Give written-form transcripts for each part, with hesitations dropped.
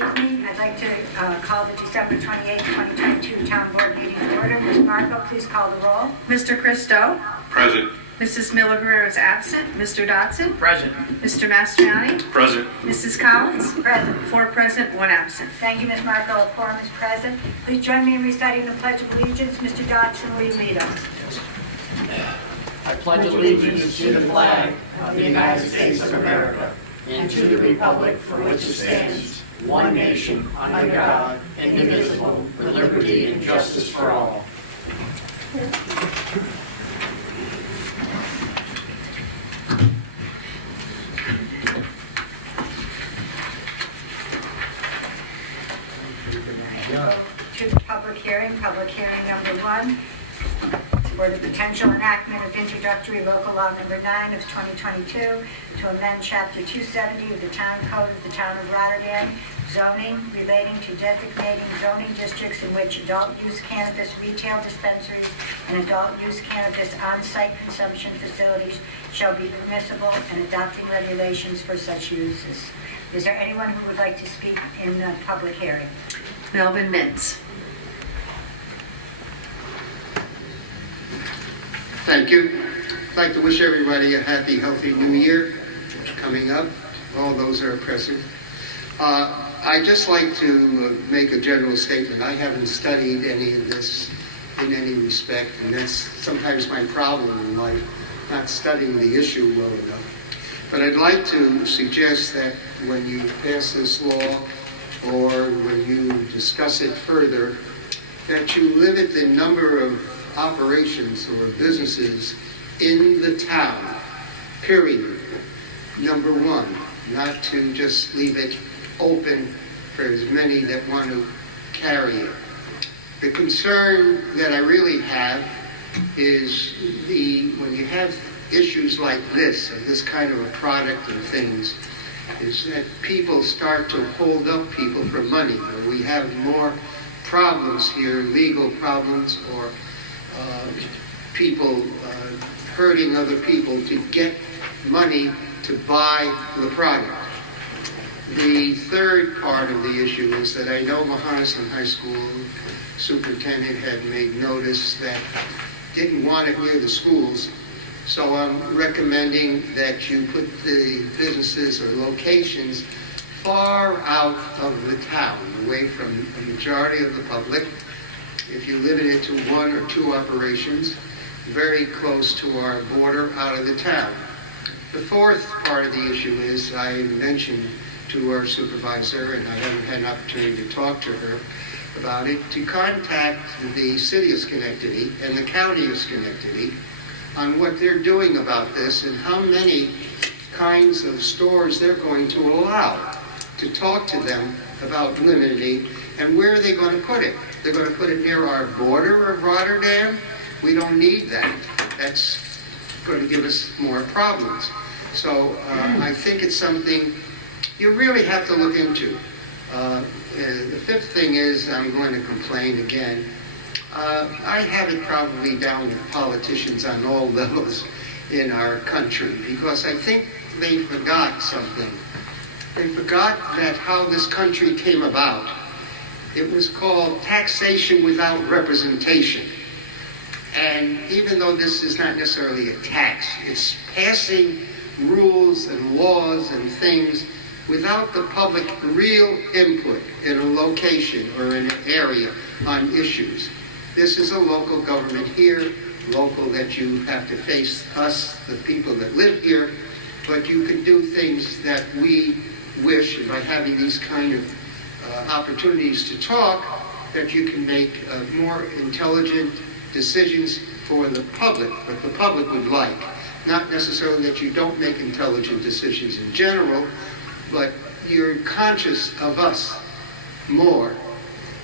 evening. I'd like to call the December 28, 2022 Town Board meeting to order. Ms. Marco, please call the roll. Mr. Christo? Present. Mrs. Miller Herrera is absent. Mr. Dodson? Present. Mr. Mastriani? Present. Mrs. Collins? Present. 4 present, 1 absent. Thank you, Ms. Marco. A quorum is present. Please join me in reciting the Pledge of Allegiance. Mr. Dodson, will you lead us? I pledge allegiance to the flag of the United States of America and to the republic for which it stands, one nation, under God, indivisible, with liberty and justice for all. To the public hearing number 1, for the potential enactment of introductory local law number 9 of 2022 to amend chapter 270 of the Town Code of the Town of Rotterdam, zoning relating to designating zoning districts in which adult use cannabis retail dispensaries and adult use cannabis on-site consumption facilities shall be permissible, and adopting regulations for such uses. Is there anyone who would like to speak in the public hearing? Melvin Mintz. Thank you. I'd like to wish everybody a happy, healthy new year coming up, all those that are present. I'd just like to make a general statement. I haven't studied any of this in any respect, and that's sometimes my problem in life, not studying the issue well enough. But I'd like to suggest that when you pass this law or when you discuss it further, that you limit the number of operations or businesses in the town, period. Number 1, not to just leave it open for as many that want to carry it. The concern that I really have is when you have issues like this, and this kind of a product and things, is that people start to hold up people for money, or we have more problems here, legal problems, or people hurting other people to get money to buy the product. The third part of the issue is that I know Mohanison High School superintendent had made notice that didn't want it near the schools, so I'm recommending that you put the businesses or locations far out of the town, away from the majority of the public. If you limit it to 1 or 2 operations, very close to our border out of the town. The fourth part of the issue is I mentioned to our supervisor, and I haven't had an opportunity to talk to her about it, to contact the city of Schenectady and the county of Schenectady on what they're doing about this and how many kinds of stores they're going to allow, to talk to them about limiting and where are they going to put it. They're going to put it near our border of Rotterdam. We don't need that. That's going to give us more problems. So I think it's something you really have to look into. The fifth thing is, I'm going to complain again. I have it probably down with politicians on all levels in our country, because I think they forgot something. They forgot that how this country came about. It was called taxation without representation. And even though this is not necessarily a tax, it's passing rules and laws and things without the public real input in a location or in an area on issues. This is a local government here, local that you have to face us, the people that live here, but you can do things that we wish, and by having these kind of opportunities to talk, that you can make more intelligent decisions for the public, what the public would like. Not necessarily that you don't make intelligent decisions in general, but you're conscious of us more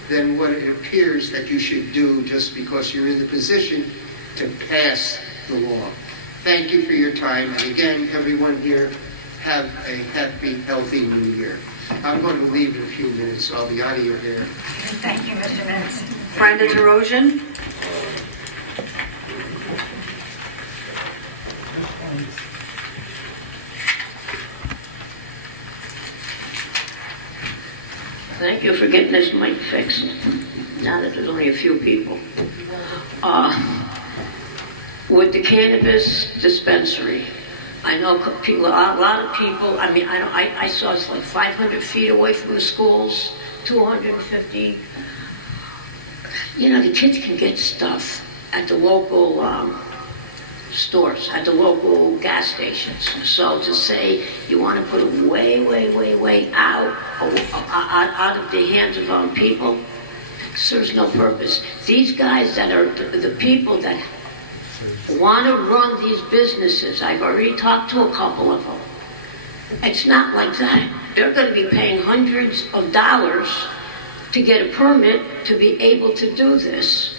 than what it appears that you should do just because you're in the position to pass the law. Thank you for your time, and again, everyone here, have a happy, healthy new year. I'm going to leave in a few minutes, so I'll be out of your hair. Thank you, Mr. Mintz. Brenda DeRosian. Thank you for getting this mic fixed, now that there's only a few people. With the cannabis dispensary, I know people, a lot of people, I mean, I saw it's like 500 feet away from the schools, 250. You know, the kids can get stuff at the local stores, at the local gas stations. So to say you want to put it way out of the hands of people serves no purpose. These guys that are the people that want to run these businesses, I've already talked to a couple of them. It's not like that. They're going to be paying hundreds of dollars to get a permit to be able to do this.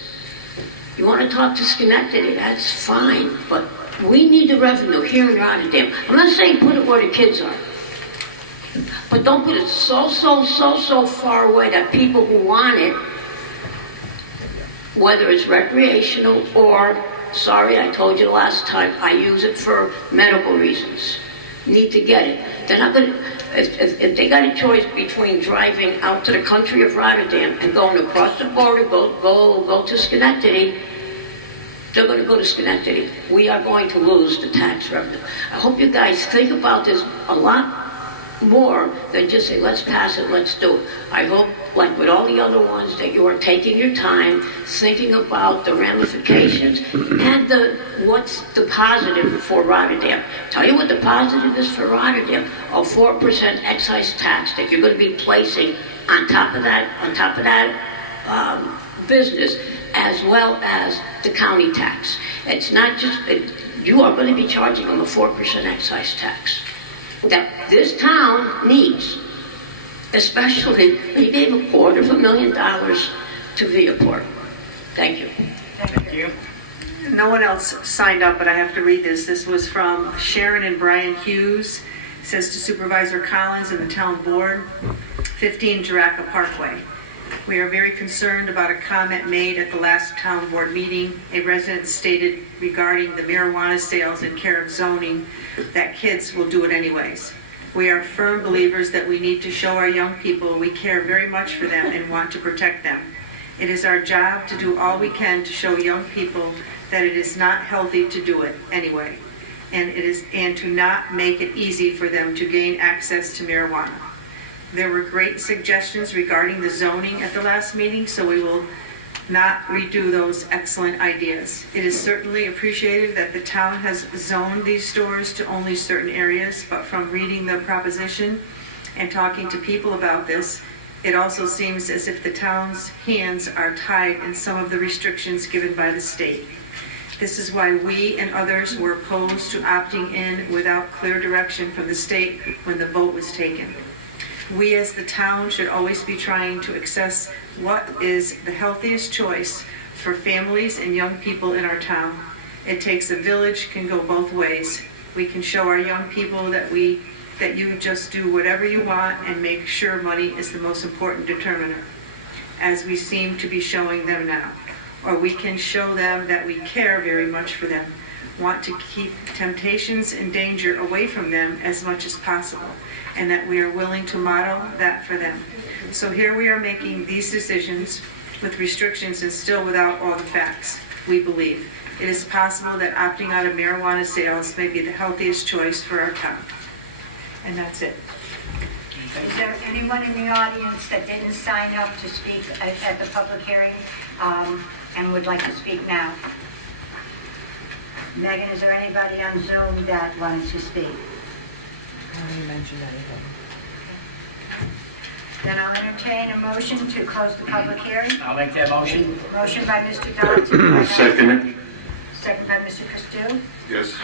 You want to talk to Schenectady, that's fine, but we need the revenue here in Rotterdam. I'm not saying put it where the kids are, but don't put it so far away that people who want it, whether it's recreational or, sorry, I told you the last time, I use it for medical reasons, need to get it. They're not going to, if they got a choice between driving out to the country of Rotterdam and going across the border, go to Schenectady, they're going to go to Schenectady. We are going to lose the tax revenue. I hope you guys think about this a lot more than just say, let's pass it, let's do it. I hope, like with all the other ones, that you are taking your time, thinking about the ramifications and what's the positive for Rotterdam. Tell you what the positive is for Rotterdam: a 4% excise tax that you're going to be placing on top of that business, as well as the county tax. It's not just, you are going to be charging them a 4% excise tax that this town needs, especially when you gave $250,000 to Viaport. Thank you. Thank you. No one else signed up, but I have to read this. This was from Sharon and Brian Hughes. It says to Supervisor Collins and the town board, 15 Jaraka Parkway. We are very concerned about a comment made at the last town board meeting. A resident stated regarding the marijuana sales in care of zoning that kids will do it anyways. We are firm believers that we need to show our young people we care very much for them and want to protect them. It is our job to do all we can to show young people that it is not healthy to do it anyway, and to not make it easy for them to gain access to marijuana. There were great suggestions regarding the zoning at the last meeting, so we will not redo those excellent ideas. It is certainly appreciated that the town has zoned these stores to only certain areas, but from reading the proposition and talking to people about this, it also seems as if the town's hands are tied in some of the restrictions given by the state. This is why we and others were opposed to opting in without clear direction from the state when the vote was taken. We as the town should always be trying to assess what is the healthiest choice for families and young people in our town. It takes a village, can go both ways. We can show our young people that you just do whatever you want and make sure money is the most important determiner, as we seem to be showing them now. Or we can show them that we care very much for them, want to keep temptations and danger away from them as much as possible, and that we are willing to model that for them. So here we are making these decisions with restrictions and still without all the facts, we believe. It is possible that opting out of marijuana sales may be the healthiest choice for our town. And that's it. Is there anyone in the audience that didn't sign up to speak at the public hearing and would like to speak now? Megan, is there anybody on Zoom that wants to speak? I already mentioned anything. Then I'll entertain a motion to close the public hearing. I'll make that motion. Motion by Mr. Dodson. Second. Second by Mr. Christou. Yes.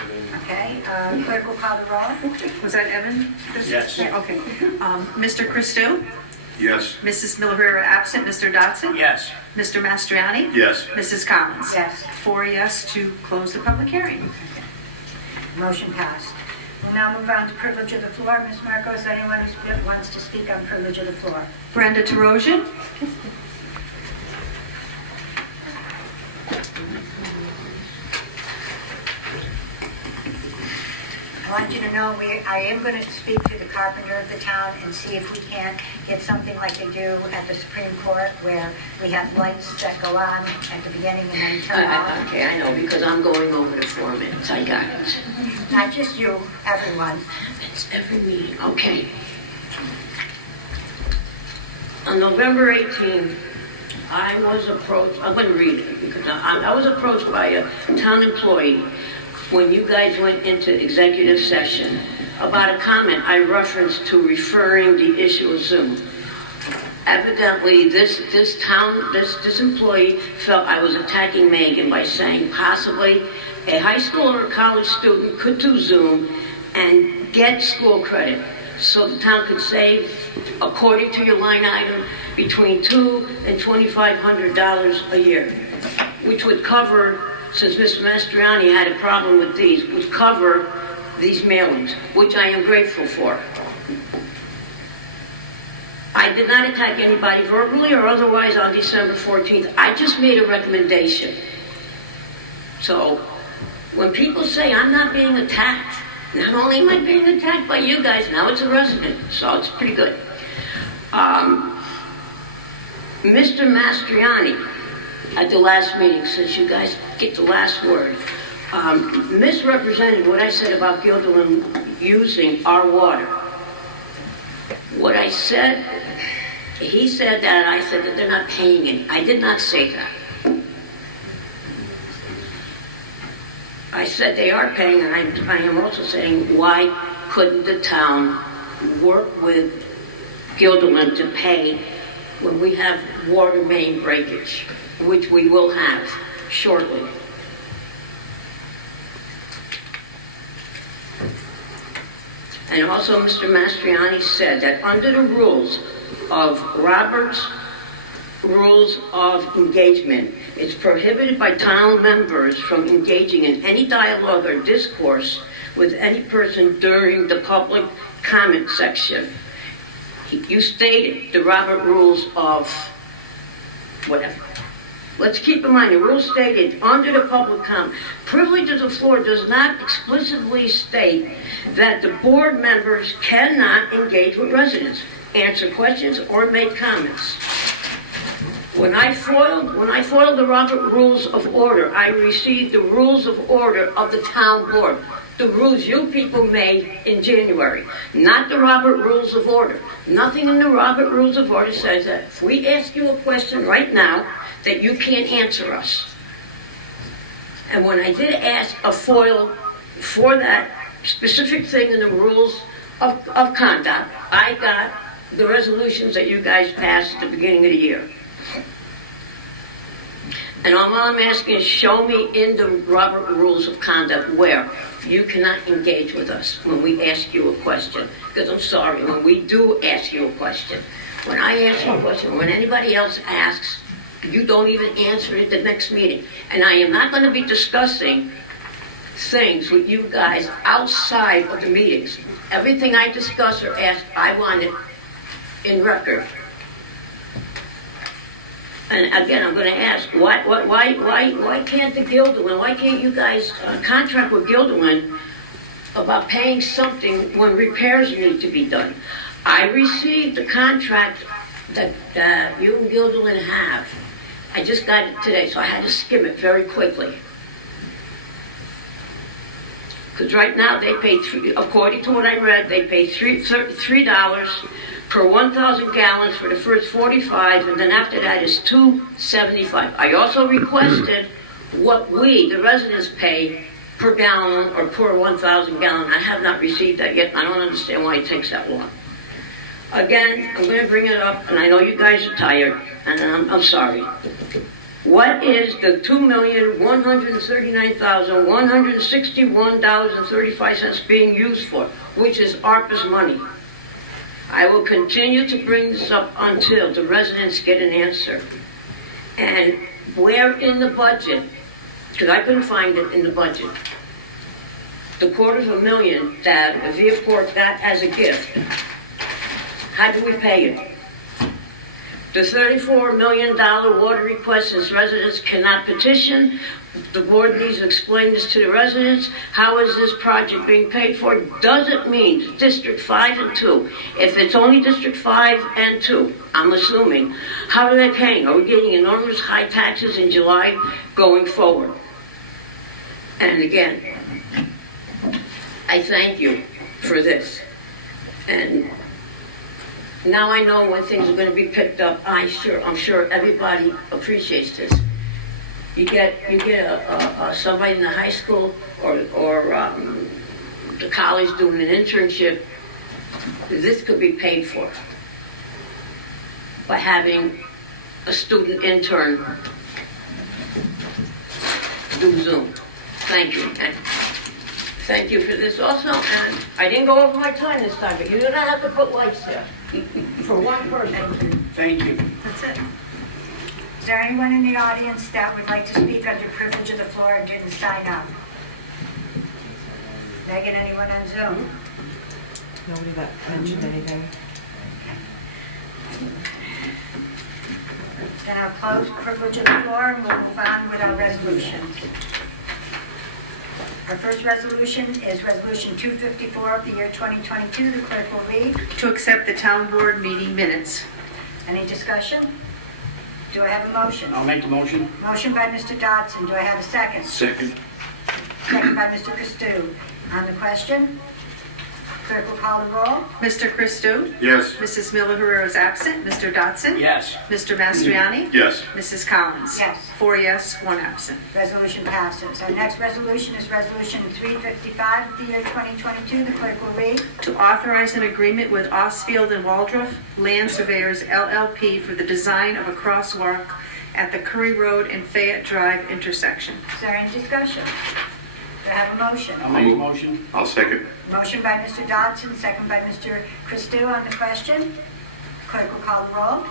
Okay, clerk will call the roll. Was that Evan? Yes. Yeah, okay. Mr. Christou? Yes. Mrs. Milivera absent. Mr. Dodson? Yes. Mr. Mastriani? Yes. Mrs. Collins? Yes. 4 yes to close the public hearing. Motion passed. We'll now move on to privilege of the floor. Ms. Marcos, anyone who wants to speak on privilege of the floor? Brenda Terosian? want you to know, I am going to speak to the carpenter of the town and see if we can't get something like they do at the Supreme Court, where we have lights that go on at the beginning and then turn off. Okay, I know, because I'm going over the 4 minutes. I got it. Not just you, everyone. It's every meeting. Okay. On November 18th, I was approached, I'm going to read it, because I was approached by a town employee when you guys went into executive session about a comment I referenced to referring the issue of Zoom. Evidently, this employee felt I was attacking Megan by saying possibly a high school or college student could do Zoom and get school credit, so the town could save, according to your line item, between $200 and $2,500 a year, which would cover, since Ms. Mastriani had a problem with these, would cover these mailings, which I am grateful for. I did not attack anybody verbally or otherwise on December 14th. I just made a recommendation. So when people say I'm not being attacked, not only am I being attacked by you guys, now it's a resident, so it's pretty good. Mr. Mastriani, at the last meeting, since you guys get the last word, misrepresented what I said about Guilderland using our water. What I said, he said that, I said that they're not paying it. I did not say that. I said they are paying, and I am also saying, why couldn't the town work with Guilderland to pay when we have water main breakage, which we will have shortly. And also Mr. Mastriani said that under the rules of Robert's Rules of Engagement, it's prohibited by town members from engaging in any dialogue or discourse with any person during the public comment section. You stated the Robert Rules of whatever. Let's keep in mind, the rules stated under the public comment, privilege of the floor does not explicitly state that the board members cannot engage with residents, answer questions, or make comments. When I foiled the Robert Rules of Order, I received the Rules of Order of the town board. The rules you people made in January, not the Robert Rules of Order. Nothing in the Robert Rules of Order says that if we ask you a question right now, that you can't answer us. And when I did ask a FOIL for that specific thing in the rules of conduct, I got the resolutions that you guys passed at the beginning of the year. And all I'm asking is show me in the Robert Rules of Conduct where you cannot engage with us when we ask you a question. Because I'm sorry, when we do ask you a question, when I ask you a question, when anybody else asks, you don't even answer it the next meeting. And I am not going to be discussing things with you guys outside of the meetings. Everything I discuss or ask, I want it in record. And again, I'm going to ask, why can't the Guilderland, why can't you guys contract with Guilderland about paying something when repairs need to be done? I received the contract that you and Guilderland have. I just got it today, so I had to skim it very quickly. Because right now they pay, according to what I read, they pay $3 per 1,000 gallons for the first 45, and then after that is $2.75. I also requested what we, the residents, pay per gallon or per 1,000 gallon. I have not received that yet. I don't understand why it takes that long. Again, I'm going to bring it up, and I know you guys are tired, and I'm sorry. What is the $2,139,161.35 being used for, which is ARPA's money? I will continue to bring this up until the residents get an answer. And where in the budget, because I couldn't find it in the budget, the $250,000 that Viaport got as a gift, how do we pay it? The $34 million water request since residents cannot petition. The board needs to explain this to the residents. How is this project being paid for? Does it mean District 5 and 2? If it's only District 5 and 2, I'm assuming, how are they paying? Are we getting enormous high taxes in July going forward? And again, I thank you for this. And now I know when things are going to be picked up. I'm sure everybody appreciates this. You get somebody in the high school or the college doing an internship. This could be paid for by having a student intern do Zoom. Thank you. And thank you for this also. And I didn't go over my time this time, but you do not have to put lights there for one person. Thank you. That's it. Is there anyone in the audience that would like to speak under privilege of the floor and didn't sign up? Megan, anyone on Zoom? Nobody that mentioned anything. Then I'll close privilege of the floor and we'll move on with our resolutions. Our first resolution is Resolution 254 of the year 2022. The clerk will read. To accept the town board meeting minutes. Any discussion? Do I have a motion? I'll make the motion. Motion by Mr. Dodson. Do I have a second? Second. Second by Mr. Christou. On the question, clerk will call the roll. Mr. Christou? Yes. Mrs. Miller Herrera is absent. Mr. Dotson? Yes. Mr. Mastriani? Yes. Mrs. Collins? Yes. 4 yes, 1 absent. Resolution passes. Our next resolution is Resolution 355 of the year 2022. The clerk will read. To authorize an agreement with Osfield and Waldrop Land Surveyors LLP for the design of a crosswalk at the Curry Road and Fayette Drive intersection. Is there any discussion? Do I have a motion? I'll make the motion. I'll second. Motion by Mr. Dodson, second by Mr. Christou. On the question, clerk will call the roll.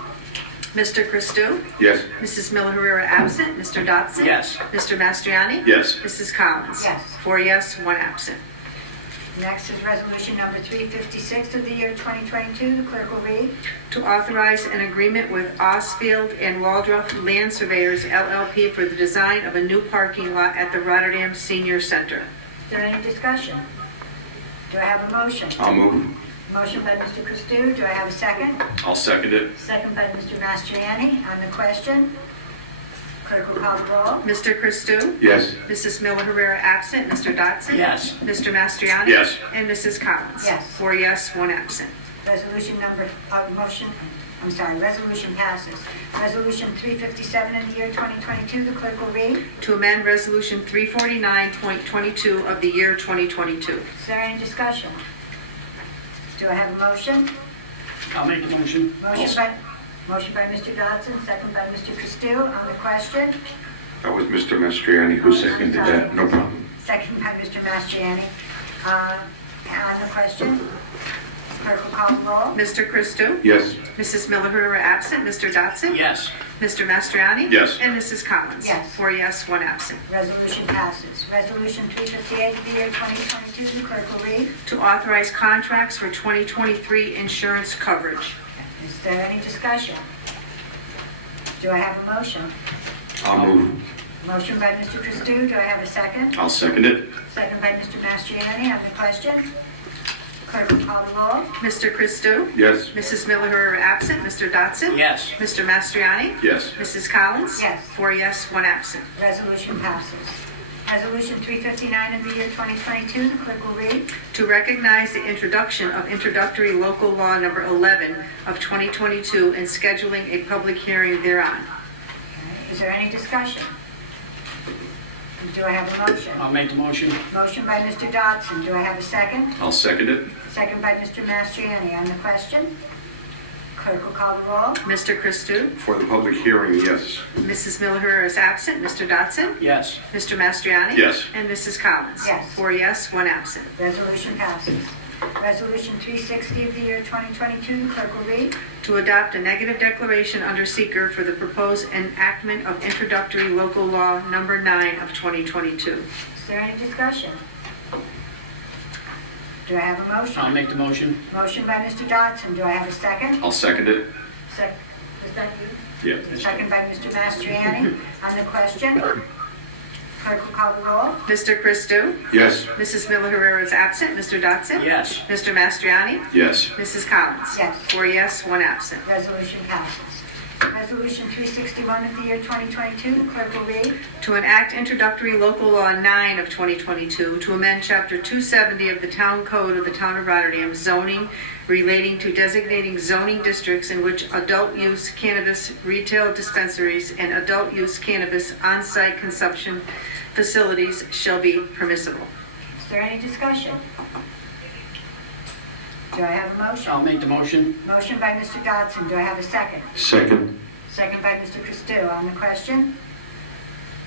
Mr. Christou? Yes. Mrs. Miller Herrera absent. Mr. Dotson? Yes. Mr. Mastriani? Yes. Mrs. Collins? Yes. 4 yes, 1 absent. Next is Resolution number 356 of the year 2022. The clerk will read. To authorize an agreement with Osfield and Waldrop Land Surveyors LLP for the design of a new parking lot at the Rotterdam Senior Center. Is there any discussion? Do I have a motion? I'll move. Motion by Mr. Christou. Do I have a second? I'll second it. Second by Mr. Mastriani. On the question, clerk will call the roll. Mr. Christou? Yes. Mrs. Miller Herrera absent. Mr. Dotson? Yes. Mr. Mastriani? Yes. And Mrs. Collins? Yes. 4 yes, 1 absent. Resolution passes. Resolution 357 in the year 2022. The clerk will read. To amend Resolution 349.22 of the year 2022. Is there any discussion? Do I have a motion? I'll make the motion. Motion by Mr. Dodson, second by Mr. Christou. On the question, That was Mr. Mastriani who seconded that. No problem. second by Mr. Mastriani. On the question, clerk will call the roll. Mr. Christou? Yes. Mrs. Miller Herrera absent. Mr. Dotson? Yes. Mr. Mastriani? Yes. And Mrs. Collins? Yes. 4 yes, 1 absent. Resolution passes. Resolution 358 of the year 2022. The clerk will read. To authorize contracts for 2023 insurance coverage. Is there any discussion? Do I have a motion? I'll move. Motion by Mr. Christou. Do I have a second? I'll second it. Second by Mr. Mastriani. On the question, clerk will call the roll. Mr. Christou? Yes. Mrs. Miller Herrera absent. Mr. Dotson? Yes. Mr. Mastriani? Yes. Mrs. Collins? Yes. 4 yes, 1 absent. Resolution passes. Resolution 359 of the year 2022. The clerk will read. To recognize the introduction of introductory local law number 11 of 2022 and scheduling a public hearing thereon. Is there any discussion? Do I have a motion? I'll make the motion. Motion by Mr. Dodson. Do I have a second? I'll second it. Second by Mr. Mastriani. On the question, clerk will call the roll. Mr. Christou? For the public hearing, yes. Mrs. Miller Herrera is absent. Mr. Dotson? Yes. Mr. Mastriani? Yes. And Mrs. Collins? Yes. 4 yes, 1 absent. Resolution passes. Resolution 360 of the year 2022. The clerk will read. To adopt a negative declaration under seeker for the proposed enactment of introductory local law number 9 of 2022. Is there any discussion? Do I have a motion? I'll make the motion. Motion by Mr. Dodson. Do I have a second? I'll second it. Mr. Yeah. Second by Mr. Mastriani. On the question, clerk will call the roll. Mr. Christou? Yes. Mrs. Miller Herrera is absent. Mr. Dotson? Yes. Mr. Mastriani? Yes. Mrs. Collins? Yes. 4 yes, 1 absent. Resolution passes. Resolution 361 of the year 2022, the clerk will read. To enact introductory local law 9 of 2022 to amend chapter 270 of the town code of the town of Rotterdam zoning relating to designating zoning districts in which adult use cannabis retail dispensaries and adult use cannabis on-site consumption facilities shall be permissible. Is there any discussion? Do I have a motion? I'll make the motion. Motion by Mr. Dodson. Do I have a second? Second. Second by Mr. Christou. On the question,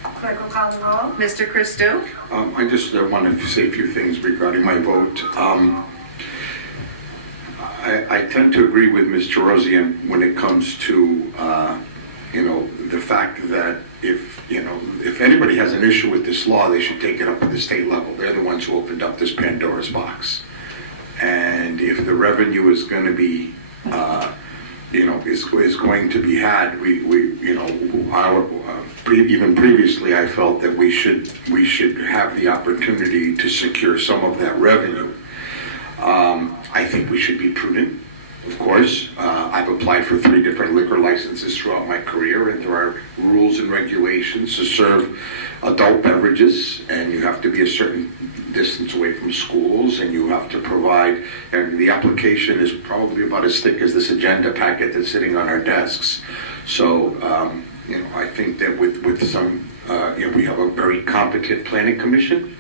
clerk will call the roll. Mr. Christou? I just wanted to say a few things regarding my vote. I tend to agree with Ms. Jerosian when it comes to, the fact that if anybody has an issue with this law, they should take it up at the state level. They're the ones who opened up this Pandora's box. And if the revenue is going to be, is going to be had, even previously, I felt that we should have the opportunity to secure some of that revenue. I think we should be prudent, of course. I've applied for 3 different liquor licenses throughout my career, and there are rules and regulations to serve adult beverages, and you have to be a certain distance away from schools, and you have to provide, and the application is probably about as thick as this agenda packet that's sitting on our desks. So, I think that with some, we have a very competent planning commission.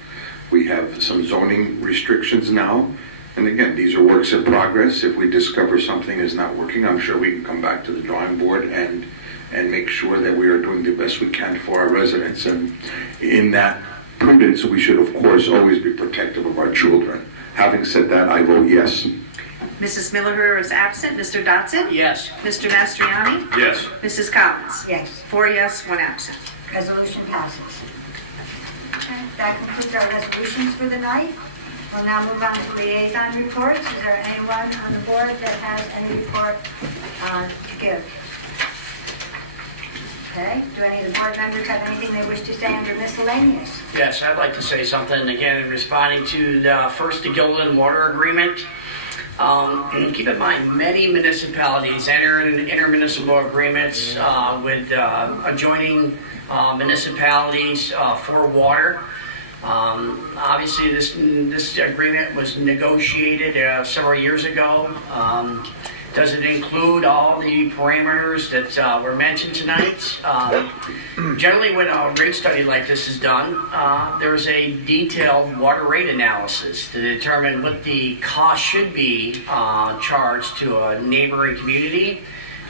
We have some zoning restrictions now. And again, these are works in progress. If we discover something is not working, I'm sure we can come back to the drawing board and make sure that we are doing the best we can for our residents. And in that prudence, we should, of course, always be protective of our children. Having said that, I vote yes. Mrs. Miller Herrera is absent. Mr. Dotson? Yes. Mr. Mastriani? Yes. Mrs. Collins? Yes. 4 yes, 1 absent. Resolution passes. Okay, that concludes our resolutions for the night. We'll now move on to liaison reports. Is there anyone on the board that has any report to give? Okay, do any of the board members have anything they wish to say under miscellaneous? Yes, I'd like to say something again in responding to the first Gildan water agreement. Keep in mind, many municipalities enter in intermunicipal agreements with adjoining municipalities for water. Obviously, this agreement was negotiated several years ago. Does it include all the parameters that were mentioned tonight? Generally, when a rate study like this is done, there's a detailed water rate analysis to determine what the cost should be charged to a neighboring community.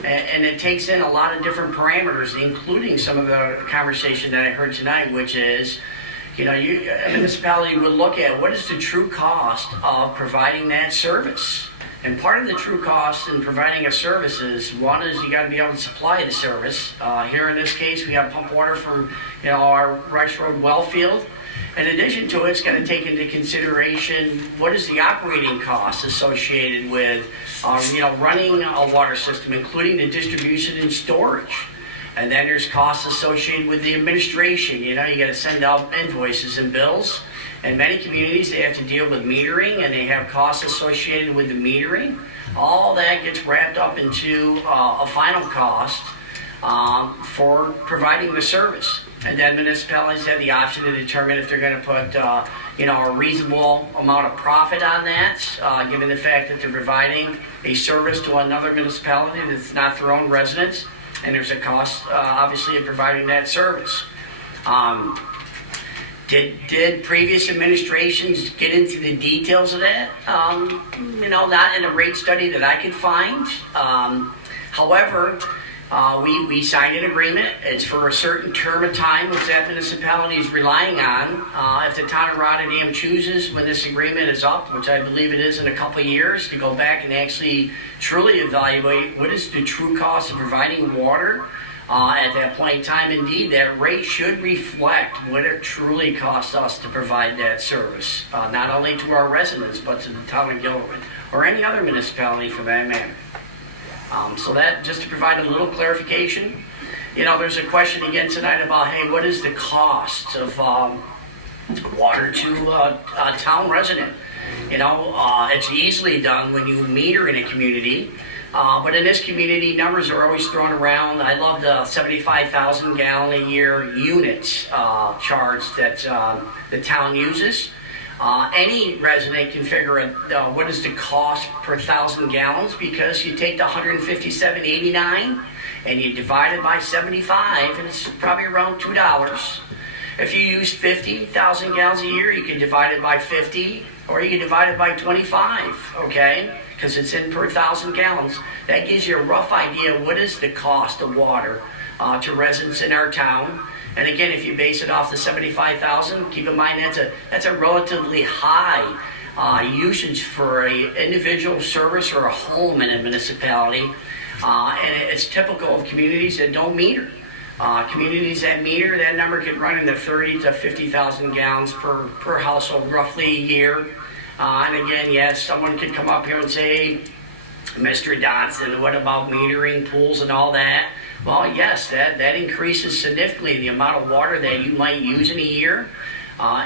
And it takes in a lot of different parameters, including some of the conversation that I heard tonight, which is, a municipality would look at what is the true cost of providing that service. And part of the true cost in providing a service is, one is you got to be able to supply the service. Here in this case, we have pump water from our Rice Road well field. In addition to it, it's going to take into consideration what is the operating cost associated with running a water system, including the distribution and storage. And then there's costs associated with the administration. You got to send out invoices and bills. In many communities, they have to deal with metering, and they have costs associated with the metering. All that gets wrapped up into a final cost for providing the service. And then municipalities have the option to determine if they're going to put, a reasonable amount of profit on that, given the fact that they're providing a service to another municipality that's not their own residents. And there's a cost, obviously, of providing that service. Did previous administrations get into the details of that? Not in a rate study that I could find. However, we signed an agreement. It's for a certain term of time which that municipality is relying on. If the town of Rotterdam chooses, when this agreement is up, which I believe it is in a couple of years, to go back and actually truly evaluate what is the true cost of providing water, at that point in time, indeed, that rate should reflect what it truly costs us to provide that service, not only to our residents, but to the town of Gilroy, or any other municipality for that matter. So that, just to provide a little clarification. You know, there's a question again tonight about, hey, what is the cost of water to a town resident? You know, it's easily done when you meter in a community. But in this community, numbers are always thrown around. I love the 75,000 gallon a year unit charge that the town uses. Any resident can figure out what is the cost per 1,000 gallons, because you take the 157.89 and you divide it by 75, and it's probably around $2. If you use 50,000 gallons a year, you can divide it by 50, or you can divide it by 25, okay? Because it's in per 1,000 gallons. That gives you a rough idea what is the cost of water to residents in our town. And again, if you base it off the 75,000, keep in mind that's a relatively high usage for an individual service or a home in a municipality. And it's typical of communities that don't meter. Communities that meter, that number can run in the 30 to 50,000 gallons per household roughly a year. And again, yes, someone could come up here and say, Mr. Dodson, what about metering pools and all that? Well, yes, that increases significantly the amount of water that you might use in a year.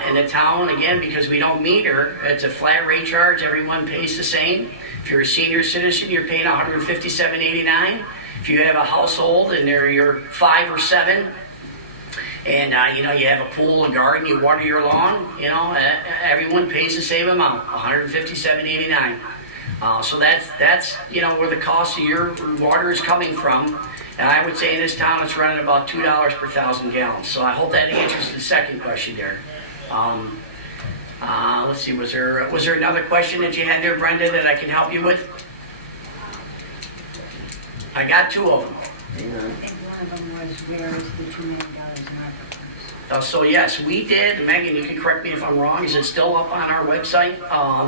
In the town, again, because we don't meter, it's a flat rate charge. Everyone pays the same. If you're a senior citizen, you're paying $157.89. If you have a household and you're 5 or 7, and you know, you have a pool, a garden, you water your lawn, you know, everyone pays the same amount, $157.89. So that's you know, where the cost of your water is coming from. And I would say in this town it's running about $2 per 1,000 gallons. So I hope that answers the second question there. Let's see, was there another question that you had there, Brenda, that I can help you with? I got 2 of them. I think one of them was, where is the $2 million in ARPA funds? So yes, we did, Megan, you can correct me if I'm wrong, is it still up on our website?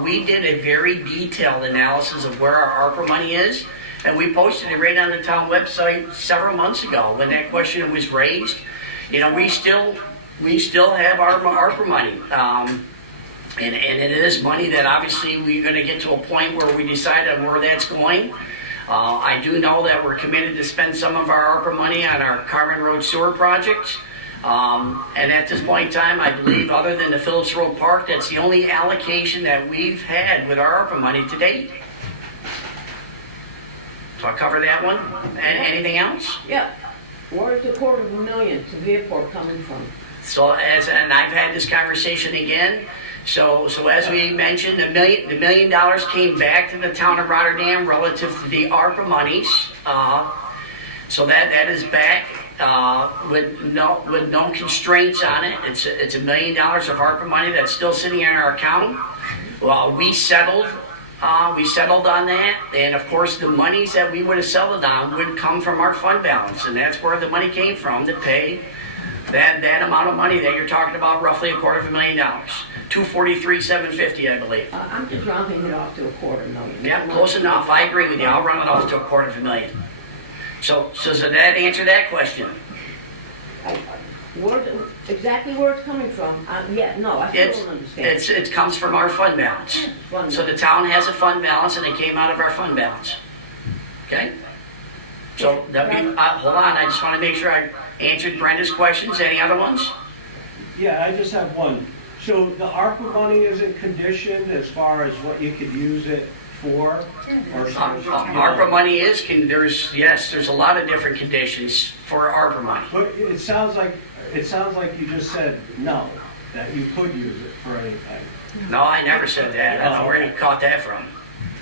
We did a very detailed analysis of where our ARPA money is, and we posted it right on the town website several months ago when that question was raised. You know, we still have our ARPA money. And it is money that obviously we're going to get to a point where we decide on where that's going. I do know that we're committed to spend some of our ARPA money on our Carmen Road sewer project. And at this point in time, I believe, other than the Phillips Road Park, that's the only allocation that we've had with our ARPA money to date. So I'll cover that one. And anything else? Yeah. Where's the $250,000 to the airport coming from? So and I've had this conversation again. So as we mentioned, the $1 million came back to the town of Rotterdam relative to the ARPA monies. So that is back with no constraints on it. It's $1 million of ARPA money that's still sitting in our account. Well, we settled on that, and of course the monies that we would have settled on would come from our fund balance, and that's where the money came from to pay that amount of money that you're talking about, roughly $250,000. $243,750, I believe. I'm just rounding it off to $250,000. Yep, close enough. I agree with you. I'll run it off to $250,000. So does that answer that question? Exactly where it's coming from? No, I still don't understand. It comes from our fund balance. So the town has a fund balance, and it came out of our fund balance. Okay? So hold on. I just want to make sure I answered Brenda's questions. Any other ones? Yeah, I just have one. So the ARPA money isn't conditioned as far as what you could use it for? Or ARPA money is, there's a lot of different conditions for ARPA money. But it sounds like you just said no, that you could use it for anything. No, I never said that. I don't know where you caught that from.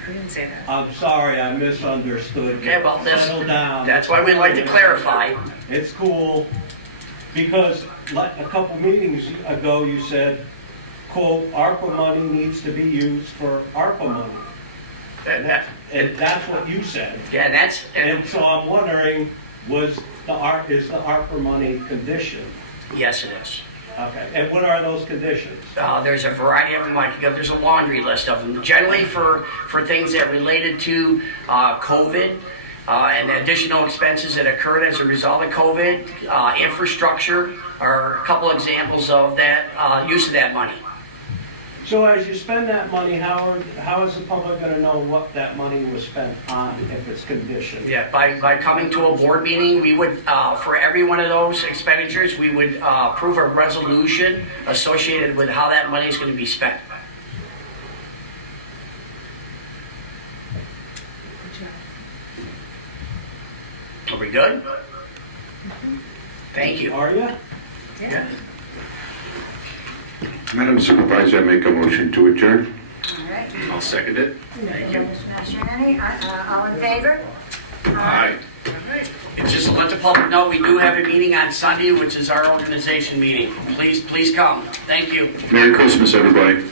I didn't say that. I'm sorry, I misunderstood. Okay, well, settle down. That's why we like to clarify. It's cool, because like a couple meetings ago you said, quote, ARPA money needs to be used for ARPA money. And that's what you said. Yeah, and so I'm wondering, is the ARPA money conditioned? Yes, it is. Okay, and what are those conditions? There's a variety of them. There's a laundry list of them. Generally for things that related to COVID and additional expenses that occurred as a result of COVID, infrastructure are a couple examples of that use of that money. So as you spend that money, how is the public going to know what that money was spent on if it's conditioned? Yeah, by coming to a board meeting, we would, for every one of those expenditures, we would approve a resolution associated with how that money is going to be spent. Are we good? Thank you. Are you? Yeah. Madam Supervisor, I make a motion to adjourn. All right. I'll second it. Thank you. Mr. Mastriani, all in favor? Aye. And just to let the public know, we do have a meeting on Sunday, which is our organization meeting. Please come. Thank you. Merry Christmas, everybody.